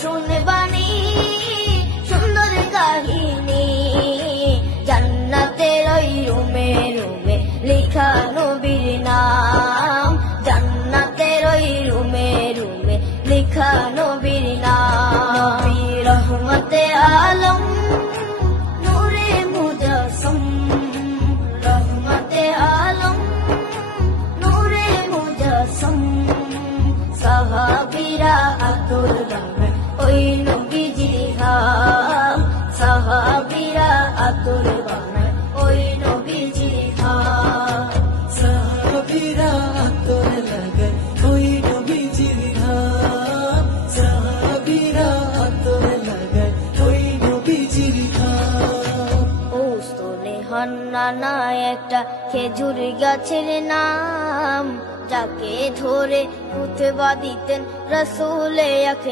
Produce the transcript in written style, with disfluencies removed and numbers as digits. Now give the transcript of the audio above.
শুনবানি সুন্দর কাহিনী, জান্নাতের ওই রুমে রুমে লেখা নবীর নাম, জান্নাতের ওই রুমে রুমে লেখা নবীর নাম। রহমতে আলম নূরে মুজাসসম, রহমতে আলম নূরে মুজাসসম, সাহাবীরা আতুর বানায় ওই নবীজির ঘাম, সাহাবীরা আতুর বানায় ওই নবীজির ঘাম, সাহাবীরা আতর লাগায় ওই নবীজির ঘাম, সাহাবীরা আতর লাগায় ওই নবীজির ঘাম। ওস্তনে হান্নানা একটা খেজুর গাছের নাম, যাকে ধরে খুতবা দিতেন রাসূলে